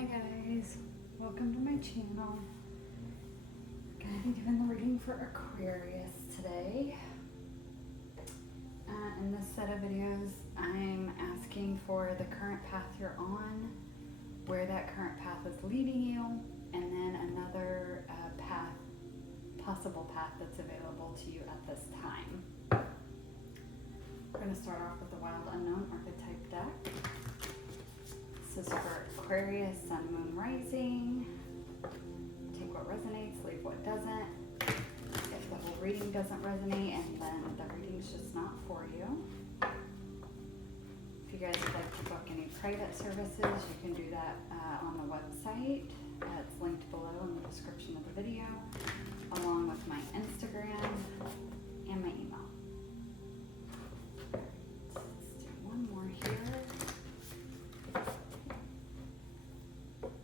Hi guys, welcome to my channel. I'm going to be doing the reading for Aquarius today. In this set of videos, I'm asking for the current path you're on, where that current path is leading you, and then another possible path that's available to you at this time. We're going to start off with the Wild Unknown Archetype deck. This is for Aquarius, Sun, Moon, Rising. Take what resonates, leave what doesn't. If the whole reading doesn't resonate, and then the reading's just not for you. If you guys would like to book any private services, you can do that on the website. It's linked below in the description of the video, along with my Instagram and my email. Let's do one more here.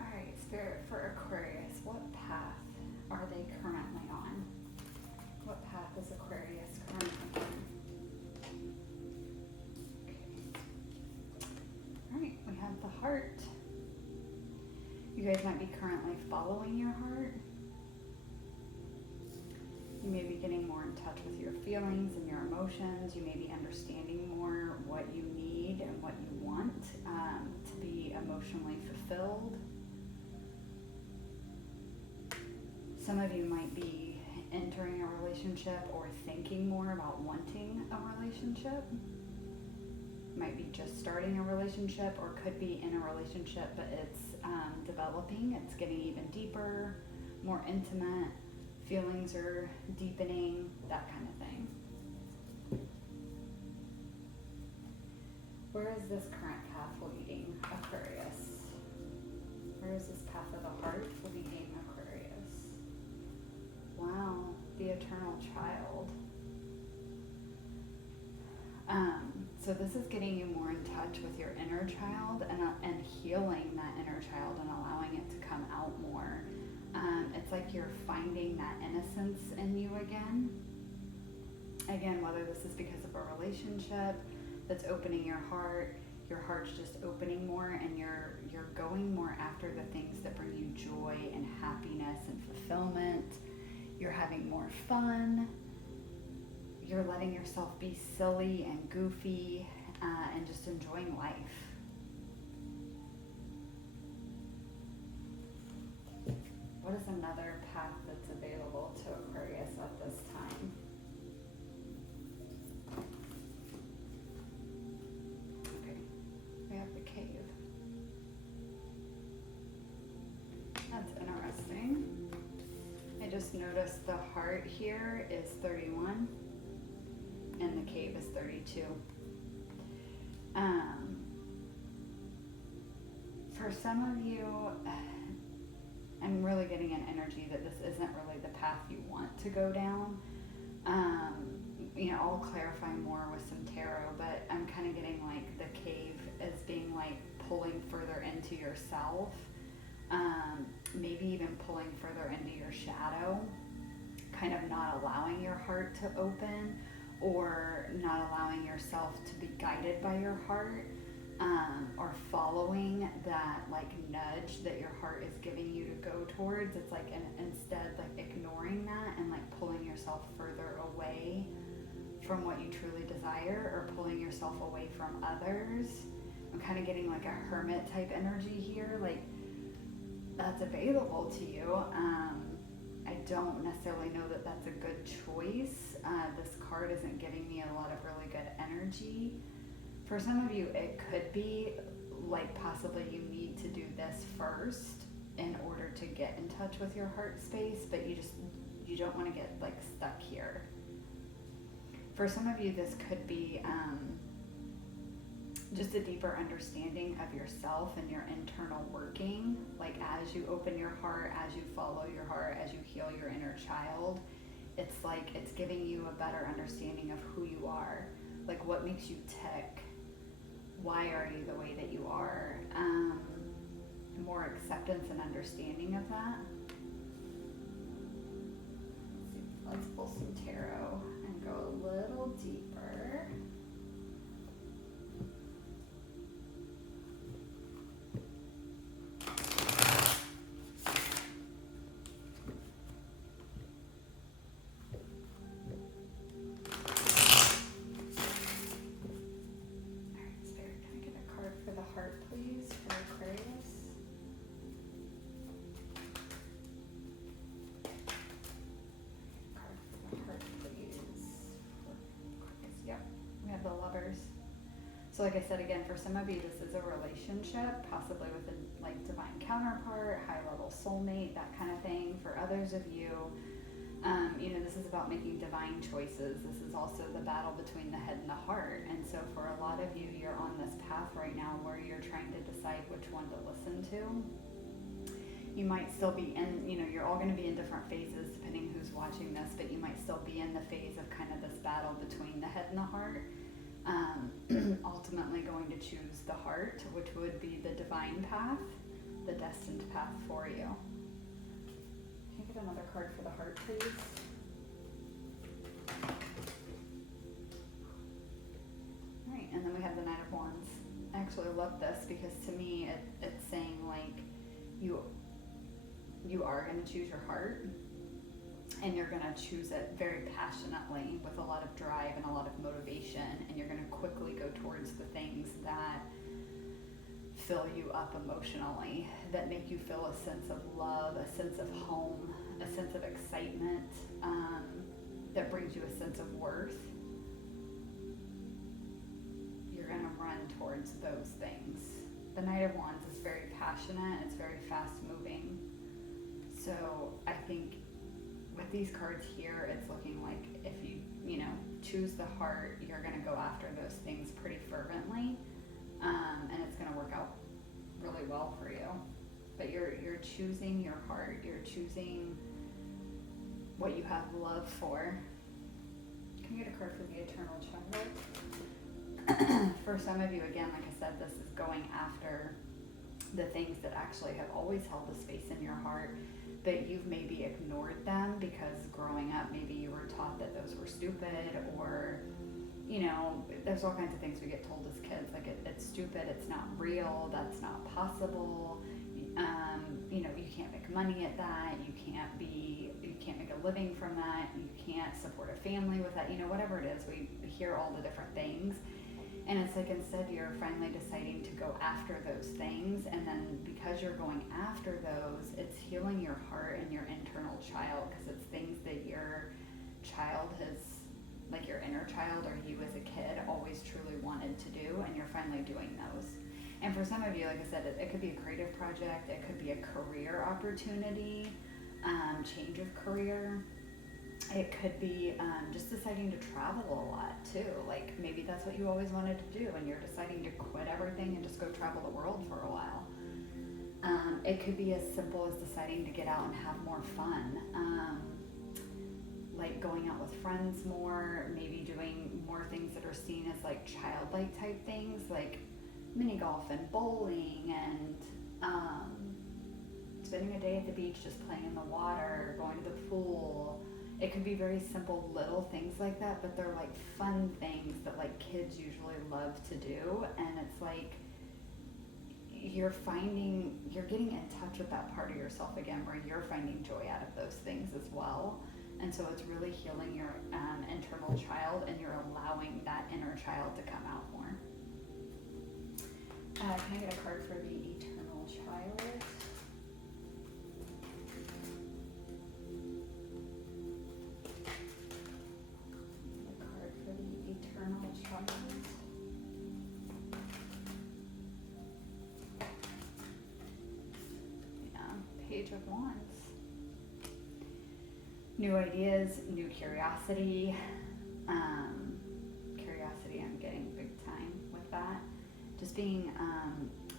Alright, Spirit, for Aquarius, what path are they currently on? What path is Aquarius currently on? Okay. Alright, we have the heart. You guys might be currently following your heart. You may be getting more in touch with your feelings and your emotions. You may be understanding more what you need and what you want to be emotionally fulfilled. Some of you might be entering a relationship or thinking more about wanting a relationship. Might be just starting a relationship, or could be in a relationship, but it's developing. It's getting even deeper, more intimate. Feelings are deepening, that kind of thing. Where is this current path leading Aquarius? Where is this path of the heart leading Aquarius? Wow, the eternal child. So this is getting you more in touch with your inner child and healing that inner child and allowing it to come out more. It's like you're finding that innocence in you again. Again, whether this is because of a relationship that's opening your heart's just opening more, and you're going more after the things that bring you joy and happiness and fulfillment. You're having more fun. You're letting yourself be silly and goofy and just enjoying life. What is another path that's available to Aquarius at this time? Okay, we have the cave. That's interesting. I just noticed the heart here is 31 and the cave is 32. For some of you, I'm really getting an energy that this isn't really the path you want to go down. I'll clarify more with some tarot, but I'm kind of getting like the cave as being like pulling further into yourself, maybe even pulling further into your shadow, kind of not allowing your heart to open, or not allowing yourself to be guided by your heart. Or following that like nudge that your heart is giving you to go towards. It's like instead like ignoring that and like pulling yourself further away from what you truly desire, or pulling yourself away from others. I'm kind of getting like a hermit type energy here, like that's available to you. I don't necessarily know that that's a good choice. This card isn't giving me a lot of really good energy. For some of you, it could be like possibly you need to do this first in order to get in touch with your heart space, but you don't want to get like stuck here. For some of you, this could be just a deeper understanding of yourself and your internal working. Like as you open your heart, as you follow your heart, as you heal your inner child, it's like it's giving you a better understanding of who you are. Like what makes you tick? Why are you the way that you are? More acceptance and understanding of that. Let's pull some tarot and go a little deeper. So like I said, again, for some of you, this is a relationship, possibly with a like divine counterpart, high level soulmate, that kind of thing. For others of you, this is about making divine choices. This is also the battle between the head and the heart. And so for a lot of you, you're on this path right now where you're trying to decide which one to listen to. You might still be in, you're all going to be in different phases depending who's watching this, but you might still be in the phase of kind of this battle between the head and the heart. Ultimately going to choose the heart, which would be the divine path, the destined path for you. Can I get another card for the heart, please? All right, and then we have the Knight of Wands. I actually love this because to me it's saying like you are going to choose your heart, and you're going to choose it very passionately with a lot of drive and a lot of motivation, and you're going to quickly go towards the things that fill you up emotionally, that make you feel a sense of love, a sense of home, a sense of excitement, that brings you a sense of worth. You're going to run towards those things. The Knight of Wands is very passionate, it's very fast moving. So I think with these cards here, it's looking like if you choose the heart, you're going to go after those things pretty fervently, and it's going to work out really well for you. But you're choosing your heart. You're choosing what you have love for. Can you get a card for the Eternal Child? For some of you, again, like I said, this is going after the things that actually have always held a space in your heart, but you've maybe ignored them because growing up, maybe you were taught that those were stupid, or, there's all kinds of things we get told as kids, like it's stupid, it's not real, that's not possible, you can't make money at that, you can't make a living from that, you can't support a family with that, whatever it is, we hear all the different things. And it's like instead you're finally deciding to go after those things, and then because you're going after those, it's healing your heart and your internal child, because it's things that your child has, like your inner child or you as a kid, always truly wanted to do, and you're finally doing those. And for some of you, like I said, it could be a creative project, it could be a career opportunity, change of career. It could be just deciding to travel a lot too. Like maybe that's what you always wanted to do, and you're deciding to quit everything and just go travel the world for a while. It could be as simple as deciding to get out and have more fun. Like going out with friends more, maybe doing more things that are seen as like childlike type things, like mini golf and bowling, and spending a day at the beach just playing in the water, going to the pool. It could be very simple little things like that, but they're like fun things that like kids usually love to do. And it's like you're getting in touch with that part of yourself again, where you're finding joy out of those things as well. And so it's really healing your internal child, and you're allowing that inner child to come out more. Can I get a card for the Eternal Child? Page of Wands. New ideas, new curiosity. Curiosity, I'm getting big time with that. Just being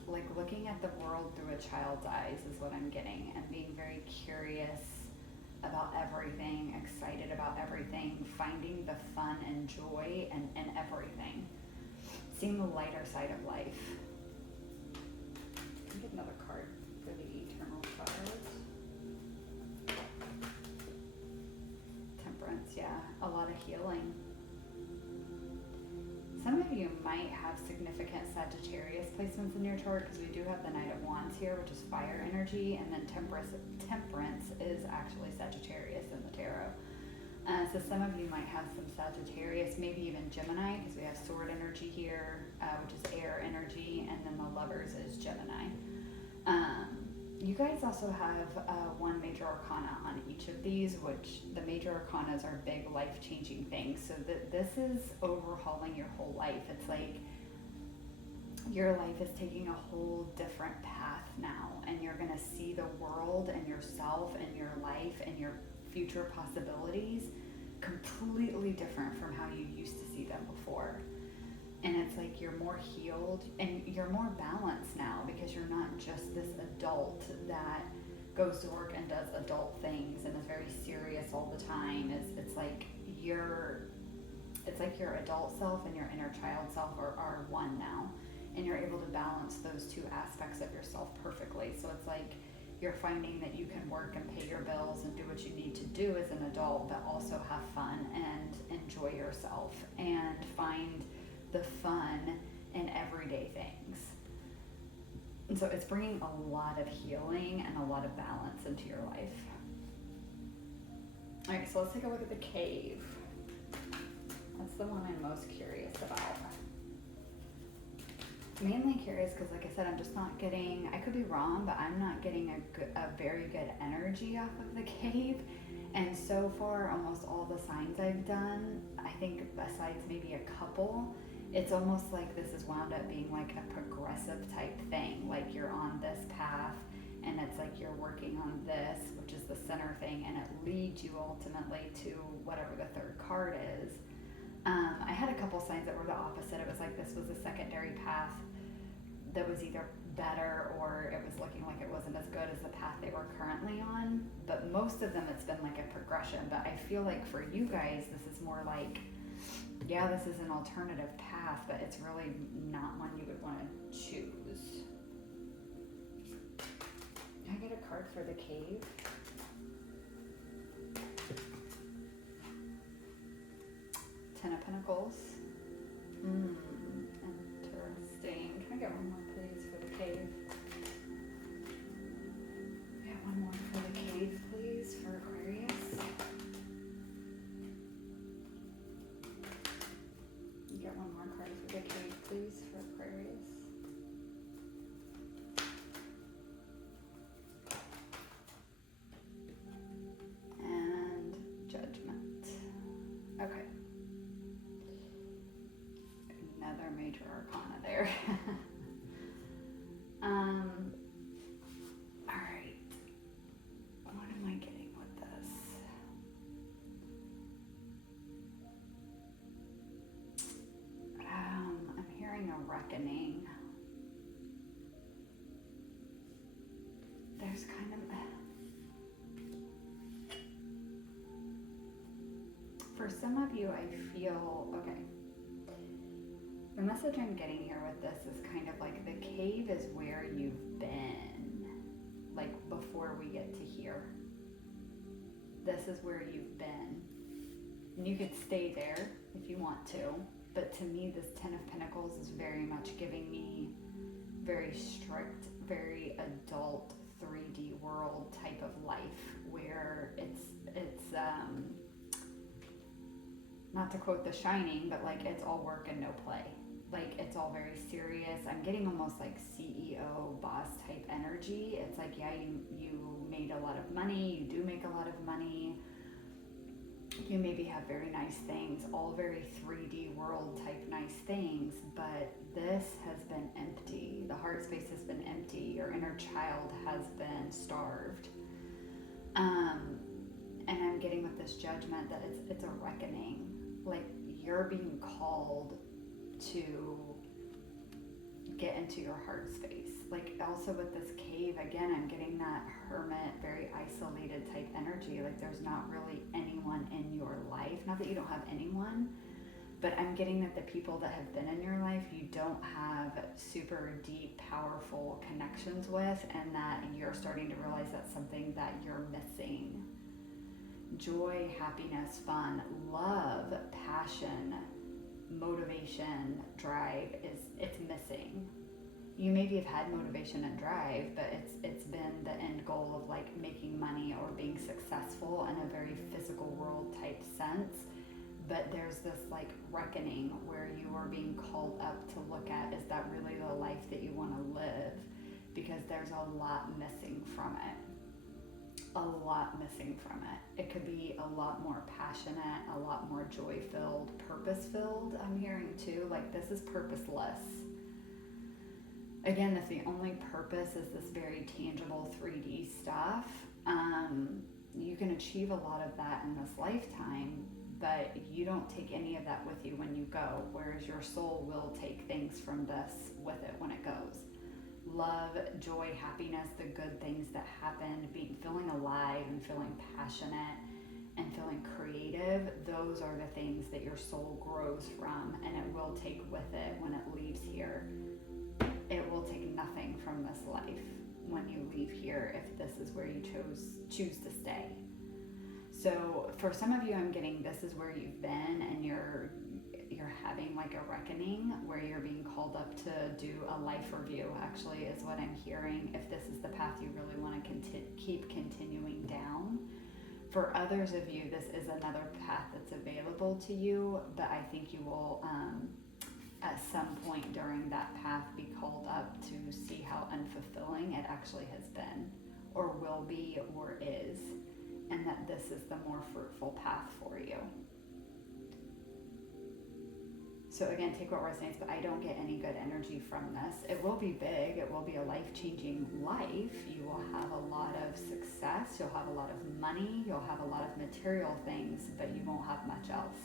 like looking at the world through a child's eyes is what I'm getting, and being very curious about everything, excited about everything, finding the fun and joy in everything. Seeing the lighter side of life. I'll get another card for the Eternal Child. Temperance, yeah, a lot of healing. Some of you might have significant Sagittarius placements in your chart, because we do have the Knight of Wands here, which is fire energy, and then Temperance is actually Sagittarius in the tarot. So some of you might have some Sagittarius, maybe even Gemini, because we have sword energy here, which is air energy, and then the Lovers is Gemini. You guys also have one major arcana on each of these, which the major arcanas are big life-changing things. So this is overhauling your whole life. It's like your life is taking a whole different path now, and you're going to see the world and yourself and your life and your future possibilities completely different from how you used to see them before. And it's like you're more healed and you're more balanced now, because you're not just this adult that goes to work and does adult things and is very serious all the time. It's like your adult self and your inner child self are one now, and you're able to balance those two aspects of yourself perfectly. So it's like you're finding that you can work and pay your bills and do what you need to do as an adult, but also have fun and enjoy yourself and find the fun in everyday things. And so it's bringing a lot of healing and a lot of balance into your life. All right, so let's take a look at the cave. That's the one I'm most curious about. Mainly curious because, like I said, I'm just not getting, I could be wrong, but I'm not getting a very good energy off of the cave. And so far, almost all the signs I've done, I think besides maybe a couple, it's almost like this has wound up being like a progressive type thing. Like you're on this path and it's like you're working on this, which is the center thing, and it leads you ultimately to whatever the third card is. I had a couple signs that were the opposite. It was like this was a secondary path that was either better or it was looking like it wasn't as good as the path they were currently on. But most of them, it's been like a progression. But I feel like for you guys, this is more like, yeah, this is an alternative path, but it's really not one you would want to choose. Can I get a card for the cave? Ten of Pentacles. Interesting. Can I get one more, please, for the cave? Get one more for the cave, please, for Aquarius. Get one more card for the cave, please, for Aquarius. And Judgment. Okay. Another major arcana there. All right. What am I getting with this? I'm hearing a reckoning. There's kind of for some of you, I feel okay. The message I'm getting here with this is kind of like the cave is where you've been, like before we get to here. This is where you've been. And you could stay there if you want to, but to me, this Ten of Pentacles is very much giving me very strict, very adult 3D world type of life where it's not to quote The Shining, but like it's all work and no play. Like it's all very serious. I'm getting almost like CEO boss type energy. It's like, yeah, you made a lot of money, you do make a lot of money, you maybe have very nice things, all very 3D world type nice things, but this has been empty. The heart space has been empty. Your inner child has been starved. And I'm getting with this Judgment that it's a reckoning. Like you're being called to get into your heart space. Like also with this cave, again, I'm getting that hermit, very isolated type energy. Like there's not really anyone in your life. Not that you don't have anyone, but I'm getting that the people that have been in your life, you don't have super deep, powerful connections with, and that you're starting to realize that's something that you're missing. Joy, happiness, fun, love, passion, motivation, drive it's missing. You maybe have had motivation and drive, but it's been the end goal of like making money or being successful in a very physical world type sense. But there's this like reckoning where you are being called up to look at, is that really the life that you want to live? Because there's a lot missing from it. A lot missing from it. It could be a lot more passionate, a lot more joy-filled, purpose-filled, I'm hearing too. Like this is purposeless. Again, if the only purpose is this very tangible 3D stuff, you can achieve a lot of that in this lifetime, but you don't take any of that with you when you go, whereas your soul will take things from this with it when it goes. Love, joy, happiness, the good things that happen, feeling alive and feeling passionate and feeling creative, those are the things that your soul grows from, and it will take with it when it leaves here. It will take nothing from this life when you leave here if this is where you choose to stay. So for some of you, I'm getting this is where you've been, and you're having like a reckoning where you're being called up to do a life review, actually, is what I'm hearing, if this is the path you really want to keep continuing down. For others of you, this is another path that's available to you, but I think you will at some point during that path be called up to see how unfulfilling it actually has been, or will be, or is, and that this is the more fruitful path for you. So again, take what resonates, but I don't get any good energy from this. It will be big. It will be a life-changing life. You will have a lot of success. You'll have a lot of money. You'll have a lot of material things, but you won't have much else.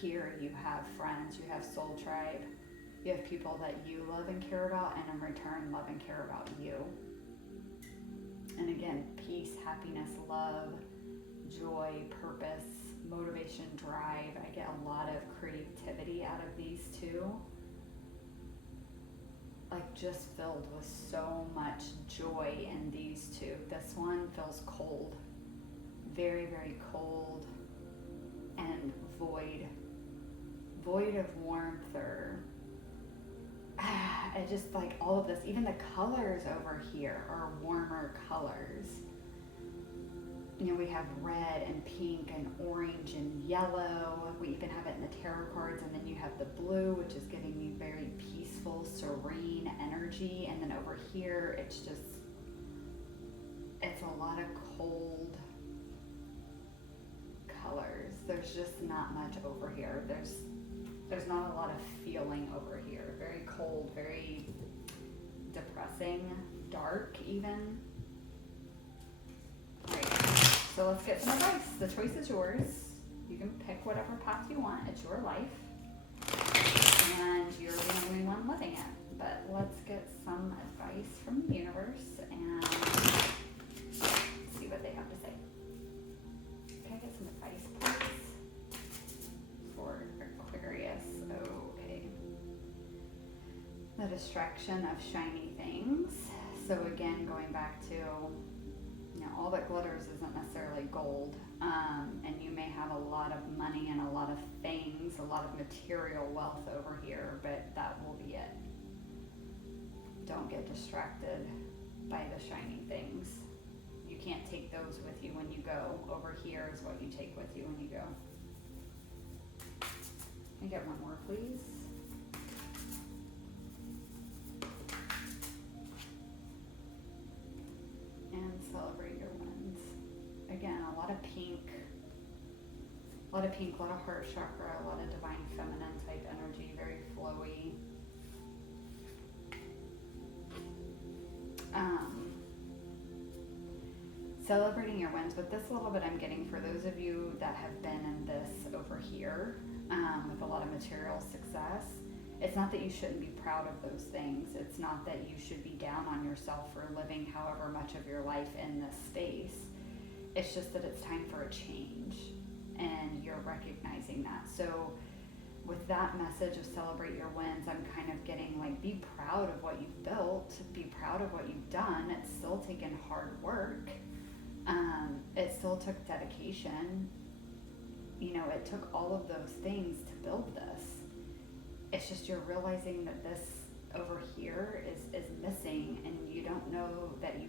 Here you have friends, you have soul tribe, you have people that you love and care about, and in return love and care about you. And again, peace, happiness, love, joy, purpose, motivation, drive. I get a lot of creativity out of these two. Like just filled with so much joy in these two. This one feels cold, very, very cold and void of warmth, or I just like all of this. Even the colors over here are warmer colors. You know, we have red and pink and orange and yellow. We even have it in the tarot cards, and then you have the blue, which is giving you very peaceful, serene energy. And then over here, it's a lot of cold colors. There's just not much over here. There's not a lot of feeling over here. Very cold, very depressing, dark even. All right, so let's get some advice. The choice is yours. You can pick whatever path you want. It's your life, and you're the only one living it. But let's get some advice from the universe and see what they have to say. Can I get some advice, please, for Aquarius? Okay. The distraction of shiny things. So again, going back to, all that glitters isn't necessarily gold. And you may have a lot of money and a lot of things, a lot of material wealth over here, but that will be it. Don't get distracted by the shiny things. You can't take those with you when you go. Over here is what you take with you when you go. Can I get one more, please? And celebrate your wins. Again, a lot of pink, a lot of heart chakra, a lot of divine feminine type energy, very flowy. Celebrating your wins. With this a little bit, I'm getting for those of you that have been in this over here with a lot of material success, it's not that you shouldn't be proud of those things. It's not that you should be down on yourself for living however much of your life in this space. It's just that it's time for a change, and you're recognizing that. So with that message of celebrate your wins, I'm kind of getting like, be proud of what you've built, be proud of what you've done. It's still taken hard work. It still took dedication. It took all of those things to build this. It's just you're realizing that this over here is missing, and you don't know that you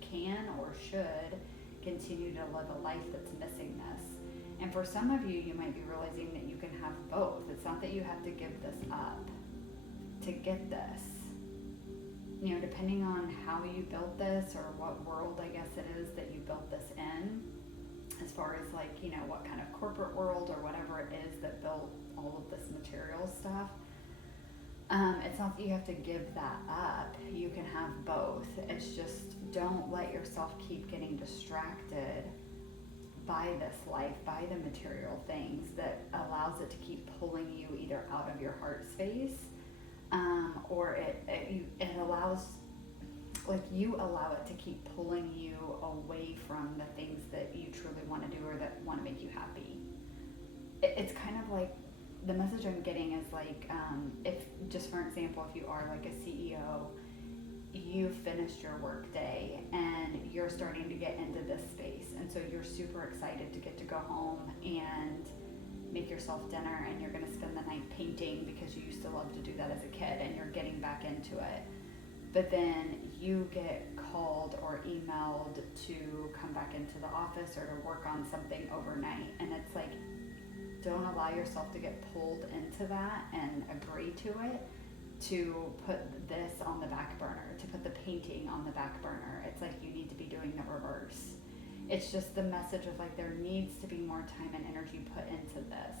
can or should continue to live a life that's missing this. And for some of you, you might be realizing that you can have both. It's not that you have to give this up to get this. Depending on how you built this, or what world, I guess it is, that you built this in, as far as like, what kind of corporate world or whatever it is that built all of this material stuff, It's not that you have to give that up. You can have both. It's just don't let yourself keep getting distracted by this life, by the material things that allows it to keep pulling you either out of your heart space, or it allows, like you allow it to keep pulling you away from the things that you truly want to do or that want to make you happy. It's kind of like, the message I'm getting is like, if, just for example, if you are like a CEO, you've finished your work day and you're starting to get into this space, and so you're super excited to get to go home and make yourself dinner, and you're going to spend the night painting because you used to love to do that as a kid, and you're getting back into it. But then you get called or emailed to come back into the office or to work on something overnight, and it's like, don't allow yourself to get pulled into that and agree to it, to put this on the back burner, to put the painting on the back burner. It's like you need to be doing the reverse. It's just the message of like, there needs to be more time and energy put into this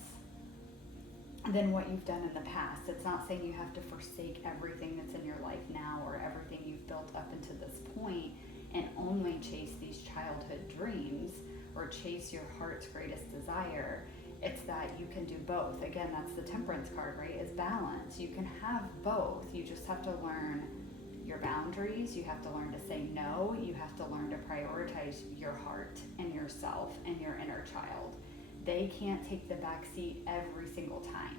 than what you've done in the past. It's not saying you have to forsake everything that's in your life now or everything you've built up into this point and only chase these childhood dreams or chase your heart's greatest desire. It's that you can do both. Again, that's the Temperance card, right? Is balance. You can have both. You just have to learn your boundaries. You have to learn to say no. You have to learn to prioritize your heart and yourself and your inner child. They can't take the back seat every single time.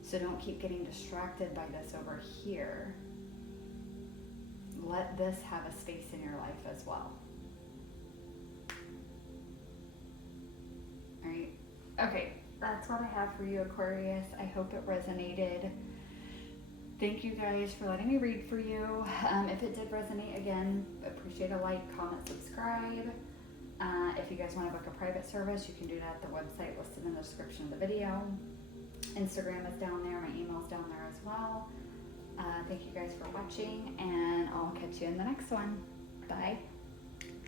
So don't keep getting distracted by this over here. Let this have a space in your life as well. All right. Okay, that's what I have for you, Aquarius. I hope it resonated. Thank you guys for letting me read for you. If it did resonate, again, appreciate a like, comment, subscribe. If you guys want to book a private service, you can do that at the website listed in the description of the video. Instagram is down there. My email's down there as well. Thank you guys for watching, and I'll catch you in the next one. Bye.